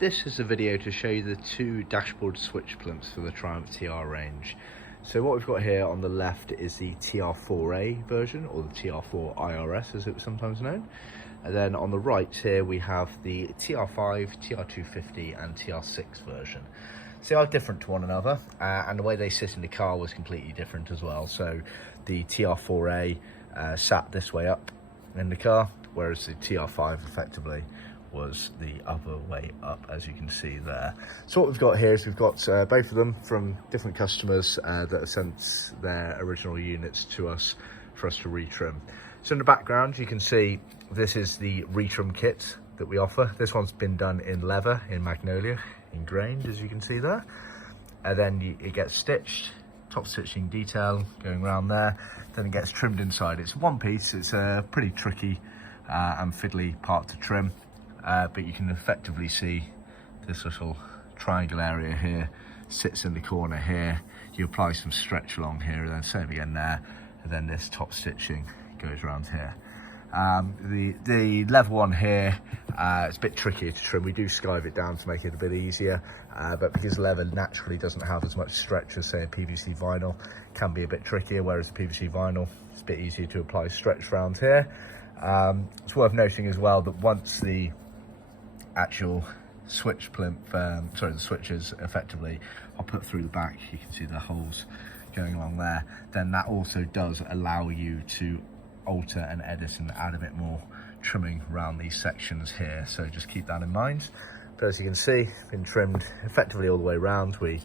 This is a video to show you the two dashboard switch plinths for the Triumph TR range. So what we've got here on the left is the TR4A version, or the TR4 IRS as it was sometimes known. And then on the right here we have the TR5, TR250 and TR6 version. So they are different to one another, and the way they sit in the car was completely different as well. So the TR4A sat this way up in the car, whereas the TR5 effectively was the other way up, as you can see there. So what we've got here is we've got both of them from different customers that have sent their original units to us for us to retrim. So in the background you can see this is the retrim kit that we offer. This one's been done in leather, in magnolia, ingrained, as you can see there. And then it gets stitched, top stitching detail going around there, then it gets trimmed inside. It's one piece. It's a pretty tricky and fiddly part to trim. But you can effectively see this little triangle area here sits in the corner here. You apply some stretch along here, and then same again there, and then this top stitching goes around here. The leather one here, it's a bit trickier to trim. We do skive it down to make it a bit easier, but because leather naturally doesn't have as much stretch as say a PVC vinyl, it can be a bit trickier, whereas the PVC vinyl is a bit easier to apply stretch around here. It's worth noting as well that once the actual switch plinth, the switches effectively are put through the back, you can see the holes going along there, then that also does allow you to alter and edit and add a bit more trimming around these sections here, so just keep that in mind. But as you can see, been trimmed effectively all the way around. We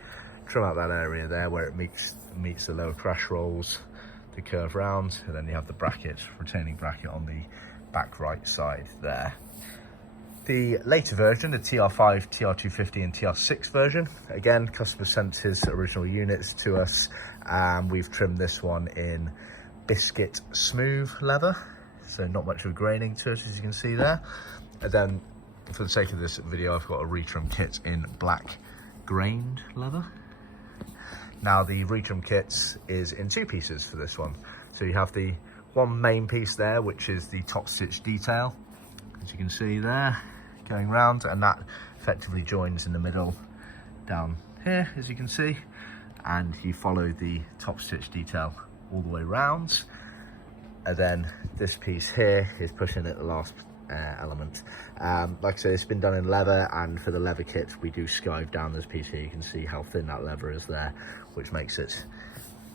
trim out that area there where it meets the lower crash rolls, the curve round, and then you have the bracket, retaining bracket on the back right side there. The later version, the TR5, TR250 and TR6 version, again, customer sent his original units to us, and we've trimmed this one in biscuit smooth leather, so not much of a graining to it, as you can see there. And then for the sake of this video, I've got a retrim kit in black grained leather. Now the retrim kit is in two pieces for this one. So you have the one main piece there, which is the top stitch detail, as you can see there, going round, and that effectively joins in the middle down here, as you can see, and you follow the top stitch detail all the way round. And then this piece here is pushing at the last element. Like I say, it's been done in leather, and for the leather kit we do skive down this piece here. You can see how thin that leather is there, which makes it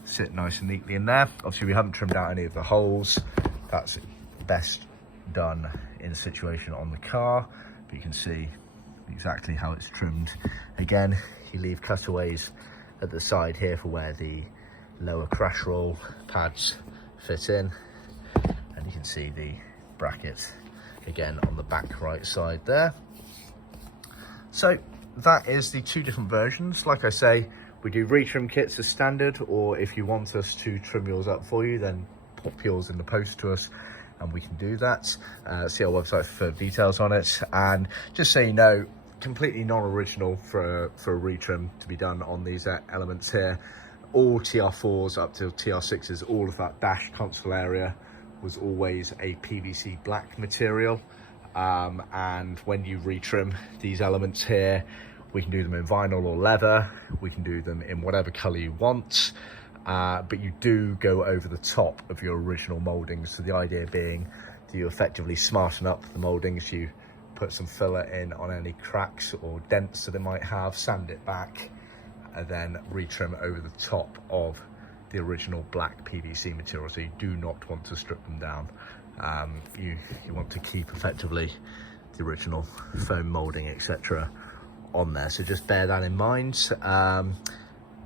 sit nice and neatly in there. Obviously we haven't trimmed out any of the holes. That's best done in situation on the car, but you can see exactly how it's trimmed. Again, you leave cutaways at the side here for where the lower crash roll pads fit in, and you can see the bracket again on the back right side there. So that is the two different versions. Like I say, we do retrim kits as standard, or if you want us to trim yours up for you, then pop yours in the post to us and we can do that. See our website for details on it. And just so you know, completely non-original for a retrim to be done on these elements here. All TR4s up to TR6s, all of that dash console area was always a PVC black material. And when you retrim these elements here, we can do them in vinyl or leather. We can do them in whatever color you want. But you do go over the top of your original moldings. So the idea being that you effectively smarten up the moldings. You put some filler in on any cracks or dents that it might have, sand it back, and then retrim over the top of the original black PVC material. So you do not want to strip them down. You want to keep effectively the original foam molding, etc. on there. So just bear that in mind.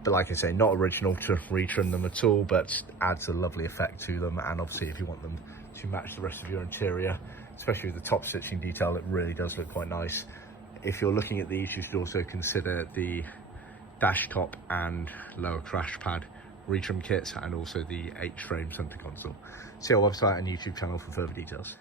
But like I say, not original to retrim them at all, but adds a lovely effect to them. And obviously if you want them to match the rest of your interior, especially with the top stitching detail, it really does look quite nice. If you're looking at these, you should also consider the dash top and lower crash pad retrim kits, and also the H-frame center console. See our website and YouTube channel for further details.